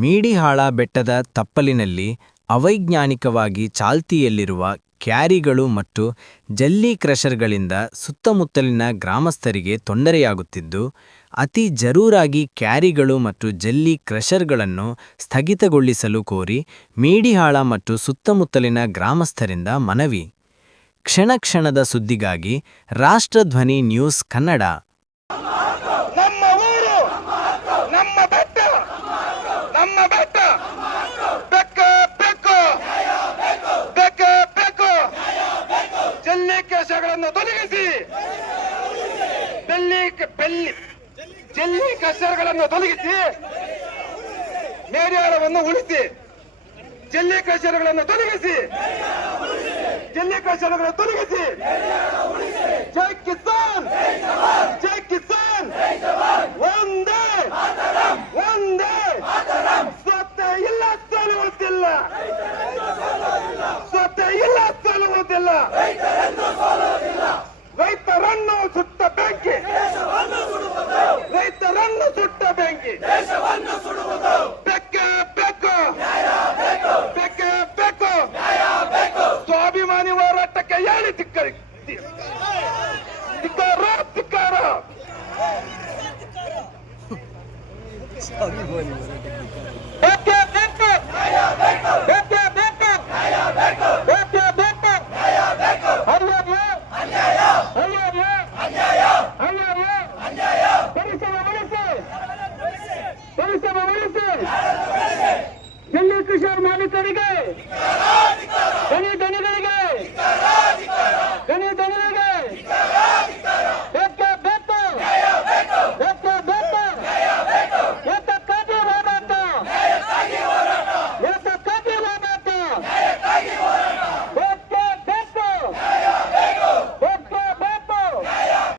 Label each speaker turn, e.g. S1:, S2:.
S1: ಮೀಡಿಹಾಳ ಬೆಟ್ಟದ ತಪ್ಪಲಿನಲ್ಲಿ ಅವೈಜ್ಞಾನಿಕವಾಗಿ ಚಾಲ್ತಿಯಲ್ಲಿರುವ ಕ್ಯಾರಿಗಳು ಮತ್ತು ಜಲ್ಲಿ ಕ್ರಷರ್ಗಳಿಂದ ಸುತ್ತಮುತ್ತಲಿನ ಗ್ರಾಮಸ್ಥರಿಗೆ ತೊಂದರೆಯಾಗುತ್ತಿದ್ದು, ಅತಿ ಜರೂರಾಗಿ ಕ್ಯಾರಿಗಳು ಮತ್ತು ಜಲ್ಲಿ ಕ್ರಷರ್ಗಳನ್ನು ಸ್ಥಗಿತಗೊಳಿಸಲು ಕೋರಿ ಮೀಡಿಹಾಳ ಮತ್ತು ಸುತ್ತಮುತ್ತಲಿನ ಗ್ರಾಮಸ್ಥರಿಂದ ಮನವಿ. ಕ್ಷಣ ಕ್ಷಣದ ಸುದ್ದಿಗಾಗಿ ರಾಷ್ಟ್ರಧ್ವನಿ ನ್ಯೂಸ್ ಕನ್ನಡ
S2: ನಮ್ಮ ಊರು ನಮ್ಮ ಬೆಟ್ಟ ನಮ್ಮ ಬೆಟ್ಟ ಬೆಕ್ಕ ಬೆಕ್ಕು ಬೆಕ್ಕ ಬೆಕ್ಕು ಜಲ್ಲಿ ಕಸಗಳನ್ನು ತೊಲಗಿಸಿ ಬೆಲ್ಲಿ ಬೆಲ್ಲಿ ಜಲ್ಲಿ ಕಸರಗಳನ್ನು ತೊಲಗಿಸಿ. ಮೇರಿಯಾಳವನ್ನು ಉಳಿಸಿ. ಜಲ್ಲಿ ಕಸರುಗಳನ್ನು ತೊಲಗಿಸಿ. ಜಲ್ಲಿ ಕಸರುಗಳನ್ನು ತೊಲಗಿಸಿ. ಜೈ ಕಿಸಾನ್. ಸೋಲುವುದಿಲ್ಲ ರೈತರನ್ನು ಸುಟ್ಟ ಬೆಂಕಿ. ರೈತರನ್ನು ಸುಟ್ಟ ಬೆಂಕಿ. ಬೆಕ್ಕ ಬೆಕ್ಕು. ಬೆಕ್ಕ ಬೆಕ್ಕು. ಸ್ವಾಭಿಮಾನಿ ಹೋರಾಟಕ್ಕೆ ಹೇಳಿ ತಿಕ್ಕರಿ. ಧಿಕ್ಕಾರ ತಿಕ್ಕಾರ ಬೇಕೇ ಬೇಕು किशोर तरीके